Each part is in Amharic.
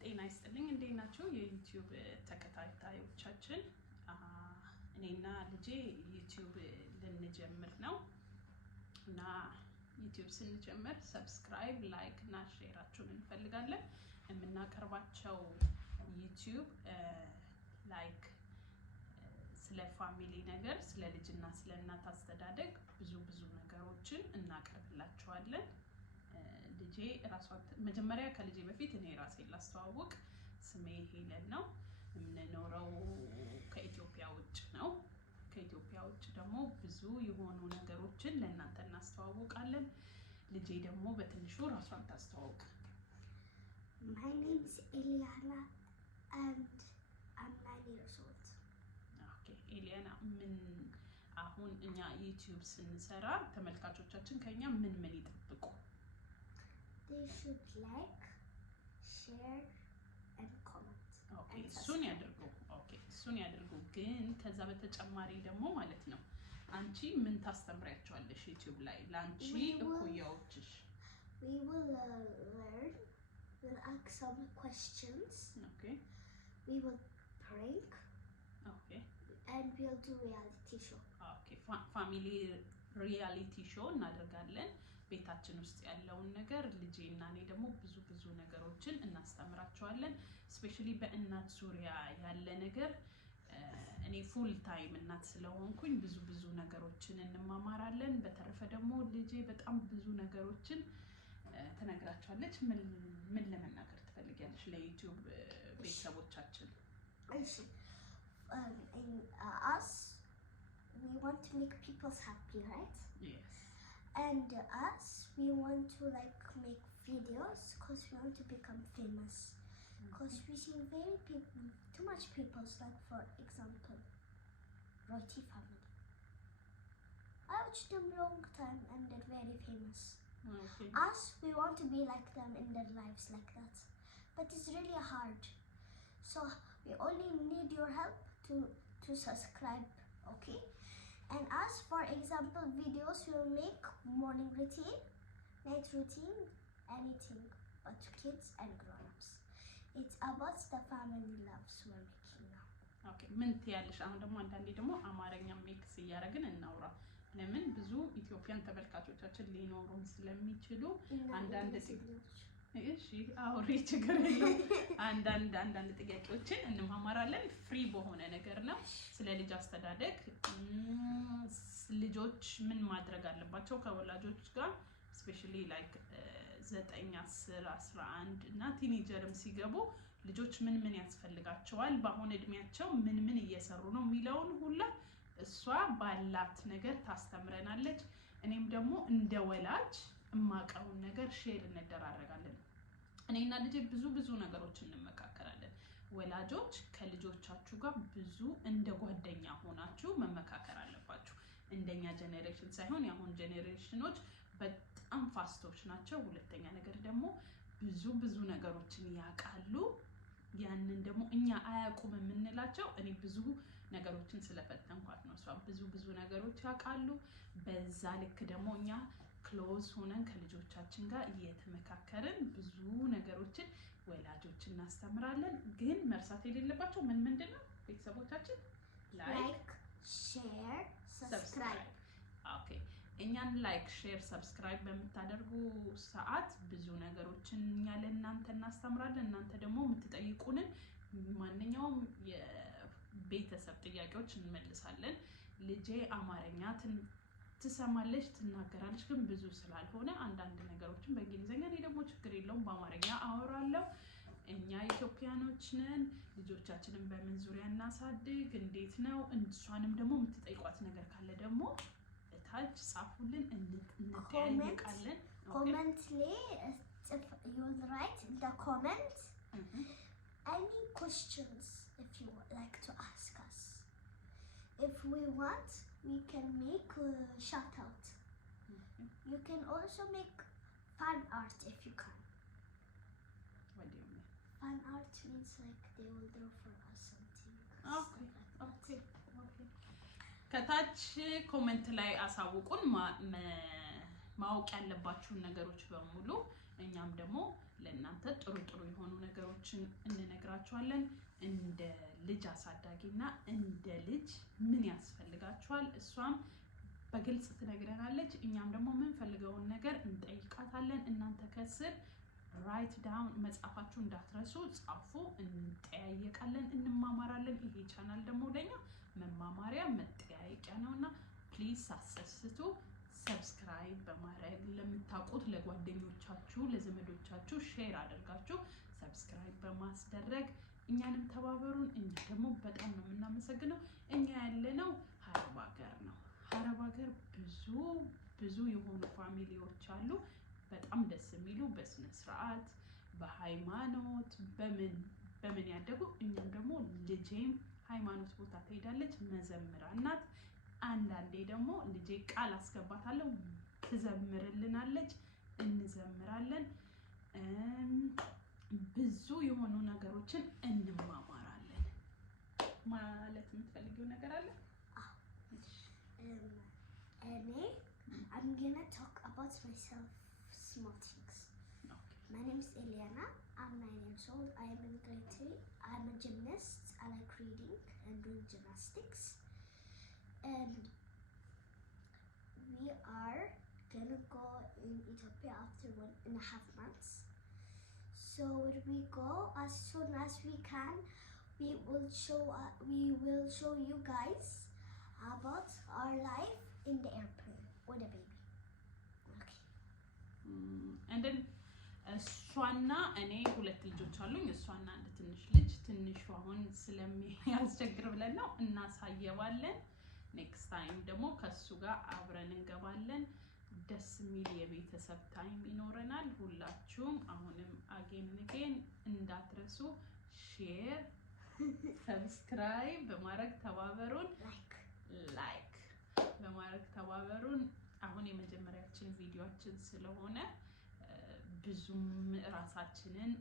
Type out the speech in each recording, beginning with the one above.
ጤና ይስጥልኝ እንዴት ናችሁ የዩቲዩብ ተከታታዮቻችን? እኔና ልጄ ዩቲዩብ ልንጀምር ነው እና ዩቲዩብ ስንጀምር ሰብስክራይብ፣ ላይክ እና ሼራችሁን እንፈልጋለን። የምናቀርባቸው ዩቲዩብ ላይክ ስለ ፋሚሊ ነገር፣ ስለ ልጅና ስለ እናት አስተዳደግ ብዙ ነገሮችን እናቀርብላችኋለን። ልጄ ራሷን መጀመሪያ ከልጄ በፊት እኔ ራሴን ላስተዋውቅ። ስሜ ሄለን ነው። የምንኖረው ከኢትዮጵያ ውጭ ነው። ከኢትዮጵያ ውጭ ደግሞ ብዙ የሆኑ ነገሮችን ለእናንተ እናስተዋውቃለን። ልጄ ደግሞ በትንሹ ራሷን ታስተዋውቅ። My name is Eliana and I'm 9 years old. Okay, Eliana, አሁን እኛ ዩቲዩብ ስንሰራ ተመልካቾቻችን ከኛ ምን ይጠብቁ? They should like, share and comment. Okay, እሱን ያድርጉ። Okay, እሱን ያድርጉ። ግን ከዛ በተጨማሪ ደግሞ ማለት ነው አንቺ ምን ታስተምሪያቸዋለሽ ዩቲዩብ ላይ ላንቺ እኩያዎችሽ? We will learn. We'll ask some questions. Okay. We will prank. Okay. And we'll do reality show. Okay, family reality show እናደርጋለን። ቤታችን ውስጥ ያለውን ነገር ልጄና እኔ ደግሞ ብዙ ነገሮችን እናስተምራቸዋለን። ስፔሻሊ በእናት ዙሪያ ያለ ነገር እኔ ፉል ታይም እናት ስለሆንኩኝ ብዙ ነገሮችን እንማማራለን። በተረፈ ደግሞ ልጄ በጣም ብዙ ነገሮችን ተነግራቸዋለች። ምን ለመናገር ትፈልጊያለሽ ለዩቲዩብ ቤተሰቦቻችን? እሺ us we want to make people happy, right? Yes. And us we want to like make videos because we want to become famous. Because we see too much people, like for example Roti family. I watched them long time and they're very famous. Okay. Us we want to be like them in their lives like that, but it's really hard. So we only need your help to subscribe, okay? And as for example videos we'll make morning routine, night routine, anything but to kids and grown-ups. It's about the family loves we're making now. Okay, ምን ትያለሽ? አሁን ደግሞ አንዳንዴ ደግሞ አማርኛ ሚክስ እያደረግን እናውራ። ለምን ብዙ ኢትዮጵያን ተመልካቾቻችን ሊኖሩን ስለሚችሉ አንዳንድ እሺ አውሪ ችግር የለውም። አንዳንድ ጥያቄዎችን እንማማራለን። ፍሪ በሆነ ነገር ነው። ስለ ልጅ አስተዳደግ ልጆች ምን ማድረግ አለባቸው ከወላጆች ጋር ስፔሻሊ ላይክ 9 10 11 እና ቲኔጀርም ሲገቡ ልጆች ምን ያስፈልጋቸዋል፣ በአሁን እድሜያቸው ምን እየሰሩ ነው የሚለውን ሁላ እሷ ባላት ነገር ታስተምረናለች። እኔም ደግሞ እንደ ወላጅ እማቀውን ነገር ሼር እንደራረጋለን። እኔና ልጄ ብዙ ነገሮችን እንመካከራለን። ወላጆች ከልጆቻችሁ ጋር ብዙ እንደ ጓደኛ ሆናችሁ መመካከር አለባችሁ። እንደኛ ጄኔሬሽን ሳይሆን ያሁን ጄኔሬሽኖች በጣም ፋስቶች ናቸው። ሁለተኛ ነገር ደግሞ ብዙ ነገሮችን ያውቃሉ። ያንን ደግሞ እኛ አያውቁም የምንላቸው እኔ ብዙ ነገሮችን ስለፈተንኳት ነው። እሷ ብዙ ነገሮች ያውቃሉ። በዛ ልክ ደግሞ እኛ ክሎዝ ሆነን ከልጆቻችን ጋር እየተመካከርን ብዙ ነገሮችን ወላጆችን እናስተምራለን። ግን መርሳት የሌለባቸው ምንድነው ቤተሰቦቻችን? ላይክ፣ ሼር፣ ሰብስክራይብ። ኦኬ፣ እኛን ላይክ፣ ሼር፣ ሰብስክራይብ በምታደርጉ ሰዓት ብዙ ነገሮችን እኛ ለእናንተ እናስተምራለን። እናንተ ደግሞ የምትጠይቁንን ማንኛውም የቤተሰብ ጥያቄዎች እንመልሳለን። ልጄ አማርኛ ትሰማለች፣ ትናገራለች፣ ግን ብዙ ስላልሆነ አንዳንድ ነገሮችን በእንግሊዘኛ እኔ ደግሞ ችግር የለውም በአማርኛ አወራለሁ። እኛ ኢትዮጵያኖች ነን። ልጆቻችንን በምን ዙሪያ እናሳድግ፣ እንዴት ነው? እሷንም ደግሞ የምትጠይቋት ነገር ካለ ደግሞ እታች ጻፉልን፣ እንጠያየቃለን። ኮሜንት ላይ you'll write in the comment any questions if you would like to ask us. If we want, we can make a shout out. You can also make fan art if you can. What do you mean? Fan art means like they will draw for us something. Okay. ከታች ኮሜንት ላይ አሳውቁን ማወቅ ያለባችሁን ነገሮች በሙሉ እኛም ደግሞ ለእናንተ ጥሩ የሆኑ ነገሮች ነገሮችን እንነግራችኋለን። እንደ ልጅ አሳዳጊና እንደ ልጅ ምን ያስፈልጋችኋል እሷም በግልጽ ትነግረናለች። እኛም ደግሞ የምንፈልገውን ነገር እንጠይቃታለን። እናንተ ከስር ራይት ዳውን መጻፋችሁ እንዳትረሱ፣ ጻፉ። እንጠያየቃለን፣ እንማማራለን። ይሄ ቻናል ደግሞ ለኛ መማማሪያ መጠያየቂያ ነውና ፕሊዝ ሳትሰስቱ ሰብስክራይብ በማድረግ ለምታውቁት ለጓደኞቻችሁ ለዘመዶቻችሁ ሼር አድርጋችሁ ሰብስክራይብ በማስደረግ እኛንም ተባበሩን። እኛ ደግሞ በጣም ነው የምናመሰግነው። እኛ ያለነው ሀረብ ሀገር ነው። ሀረብ ሀገር ብዙ የሆኑ ፋሚሊዎች አሉ፣ በጣም ደስ የሚሉ በስነ ስርዓት በሃይማኖት በምን ያደጉ። እኛም ደግሞ ልጄም ሃይማኖት ቦታ ትሄዳለች፣ መዘምራን ናት። አንዳንዴ ደግሞ ልጄ ቃል አስገባታለሁ ትዘምርልናለች፣ እንዘምራለን። ብዙ የሆኑ ነገሮችን እንማማራለን። ማለት የምትፈልጊው ነገር አለ? I'm gonna talk about myself, small things. Okay. My name is Eliana. I'm 9 years old. I am in grade 3. I'm a gymnast. I like reading and doing gymnastics. And we are gonna go in Ethiopia after 1.5 months. So when we go, as soon as we can, we will show you guys about our life in the airplane with a baby. Okay. And then እሷና እኔ ሁለት ልጆች አሉኝ። እሷና አንድ ትንሽ ልጅ። ትንሹ አሁን ስለሚያስቸግር ብለን ነው እናሳየዋለን። ኔክስት ታይም ደግሞ ከሱ ጋር አብረን እንገባለን። ደስ የሚል የቤተሰብ ታይም ይኖረናል። ሁላችሁም አሁንም አጌን እንዳትረሱ ሼር፣ ሰብስክራይብ በማድረግ ተባበሩን። ላይክ በማድረግ ተባበሩን። አሁን የመጀመሪያችን ቪዲዮአችን ስለሆነ ብዙም ራሳችንን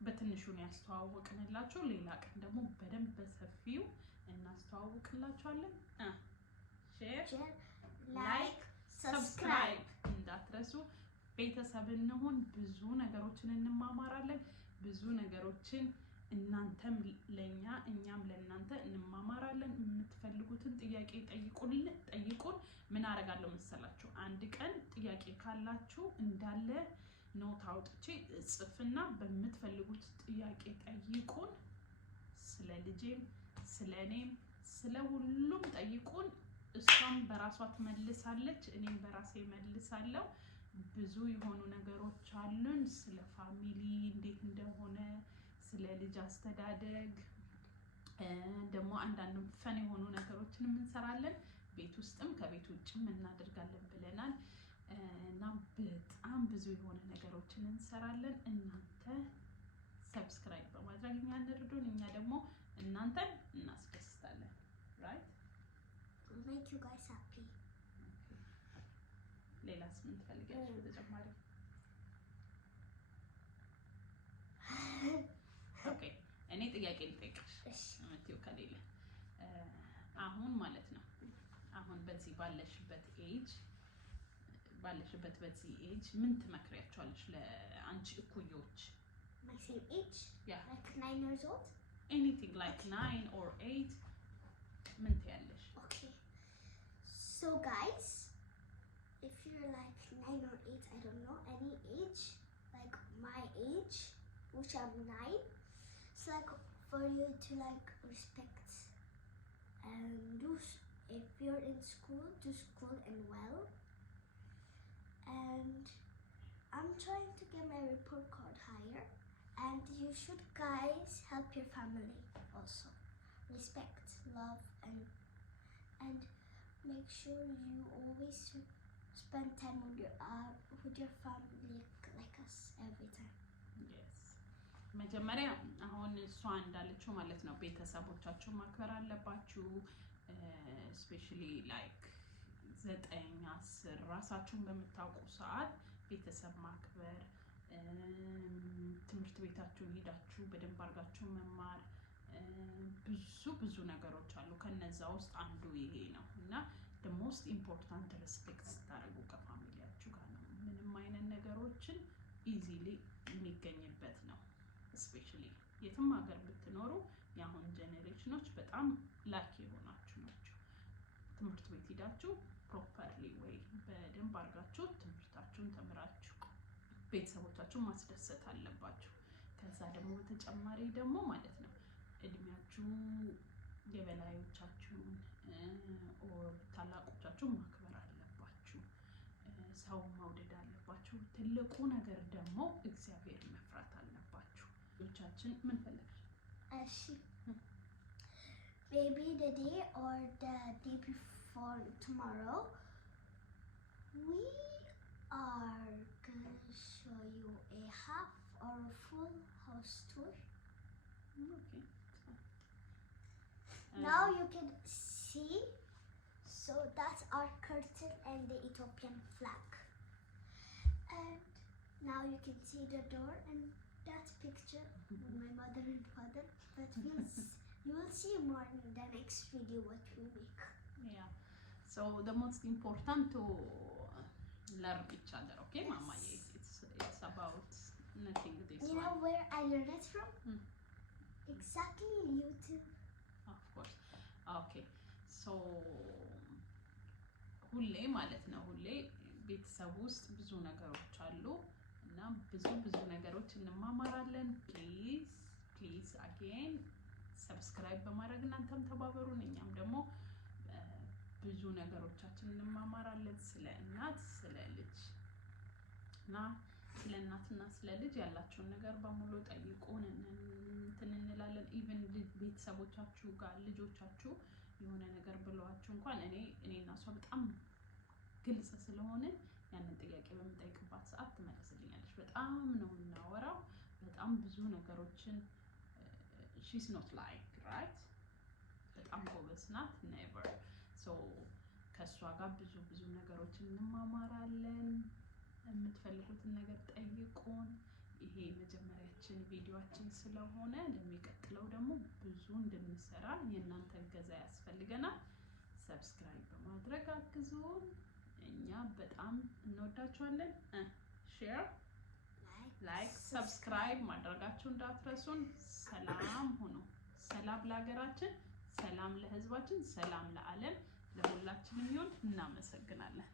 በትንሹ ነው ያስተዋወቅንላችሁ። ሌላ ቀን ደግሞ በደንብ በሰፊው እናስተዋውቅላችኋለን። ሼር፣ ላይክ፣ ሰብስክራይብ እንዳትረሱ። ቤተሰብ እንሁን። ብዙ ነገሮችን እንማማራለን። ብዙ ነገሮችን እናንተም ለኛ እኛም ለእናንተ እንማማራለን። የምትፈልጉትን ጥያቄ ጠይቁን። ምን አደርጋለሁ መሰላችሁ? አንድ ቀን ጥያቄ ካላችሁ እንዳለ ኖት አውጥቼ ጽፍና በምትፈልጉት ጥያቄ ጠይቁን። ስለ ልጄም ስለ እኔም ስለ ሁሉም ጠይቁን። እሷም በራሷ ትመልሳለች፣ እኔም በራሴ መልሳለሁ። ብዙ የሆኑ ነገሮች አሉን። ስለ ፋሚሊ እንዴት እንደሆነ፣ ስለ ልጅ አስተዳደግ ደግሞ አንዳንድ ፈን የሆኑ ነገሮችን እንሰራለን። ቤት ውስጥም ከቤት ውጭም እናደርጋለን ብለናል እና በጣም ብዙ የሆነ ነገሮችን እንሰራለን። እናንተ ሰብስክራይብ በማድረግ እኛ እንርዱን፣ እኛ ደግሞ እናንተን እናስደስታለን። ራይት make you guys happy. ሌላስ ምን ትፈልጊያለሽ በተጨማሪ? ኦኬ እኔ ጥያቄ ልጠይቅሽ እምትይው ከሌለ አሁን ማለት ነው። አሁን በዚህ ባለሽበት በዚህ ኤጅ ምን ትመክሪያቸዋለሽ ለአንቺ እኩዮች? My same age? Yeah. Like 9 years old? Anything like 9 or 8 ምን ትያለሽ? Okay. So guys, if you're like 9 or 8, I don't know, any age, like my age, which I'm 9, it's like for you to like respect and if you're in school, do school and well. And I'm trying to get my report card higher, and you should guys help your family also. Respect, love, and make sure you always spend time with your family like us every time. Yes. መጀመሪያ አሁን እሷ እንዳለችው ማለት ነው ቤተሰቦቻችሁ ማክበር አለባችሁ። ስፔሻሊ ላይክ 9 10 ራሳችሁን በምታውቁ ሰዓት ቤተሰብ ማክበር፣ ትምህርት ቤታችሁን ሄዳችሁ በደንብ አድርጋችሁ መማር፣ ብዙ ነገሮች አሉ። ከነዛ ውስጥ አንዱ ይሄ ነው እና the most important respect ስታደርጉ ከፋሚሊያችሁ ጋር ነው። ምንም አይነት ነገሮችን ኢዚሊ የሚገኝበት ነው። ስፔሻሊ የትም ሀገር ብትኖሩ የአሁን ጄኔሬሽኖች በጣም ላኪ የሆናችሁ ናቸው። ትምህርት ቤት ሄዳችሁ ፕሮፐርሊ ወይ በደንብ አድርጋችሁ ትምህርታችሁን ተምራችሁ ቤተሰቦቻችሁን ማስደሰት አለባችሁ። ከዛ ደግሞ በተጨማሪ ደግሞ ማለት ነው እድሜያችሁ የበላዮቻችሁን ኦር ታላቆቻችሁን ማክበር አለባችሁ። ሰው መውደድ አለባችሁ። ትልቁ ነገር ደግሞ እግዚአብሔር መፍራት አለባችሁ። ልጆቻችን ምን ፈለግሽ? እሺ maybe the day or the day before tomorrow we are gonna show you a half or a full house tour. Okay. Now you can see, so that's our curtain and the Ethiopian flag, and now you can see the door and that picture with my mother and father, but you will see more in the next video what we make. Yeah, so the most important to learn each other, okay? Yes. Mama, it's about nothing this you one. Know where I learned it from? Exactly YouTube. Of course. Okay, so ሁሌ ማለት ነው ሁሌ ቤተሰብ ውስጥ ብዙ ነገሮች አሉ እና ብዙ ነገሮች እንማማራለን። ፕሊዝ አጌን ሰብስክራይብ በማድረግ እናንተም ተባበሩን። እኛም ደግሞ ብዙ ነገሮቻችን እንማማራለን ስለ እናት ስለ ልጅ እና ስለ እናትና ስለ ልጅ ያላችሁን ነገር በሙሉ ጠይቁን እንትን እንላለን። ኢቭን ቤተሰቦቻችሁ ጋር ልጆቻችሁ የሆነ ነገር ብለዋችሁ እንኳን እኔና እሷ በጣም ግልጽ ስለሆነ ያንን ጥያቄ በምጠይቅባት ሰዓት ትመልስልኛለች። በጣም ነው የምናወራው። በጣም ብዙ ነገሮችን she's not like right በጣም ጎበዝ ናት። never so ከሷ ጋር ብዙ ነገሮችን እንማማራለን። የምትፈልጉትን ነገር ጠይቁን። ይሄ መጀመሪያችን ቪዲዮአችን ስለሆነ ለሚቀጥለው ደግሞ ብዙ እንድንሰራ የእናንተ እገዛ ያስፈልገናል። ሰብስክራይብ በማድረግ አግዙን። እኛ በጣም እንወዳችኋለን። ሼር ላይክ ሰብስክራይብ ማድረጋችሁ እንዳትረሱን። ሰላም ሁኑ። ሰላም ለሀገራችን፣ ሰላም ለሕዝባችን፣ ሰላም ለዓለም ለሁላችንም ይሁን። እናመሰግናለን።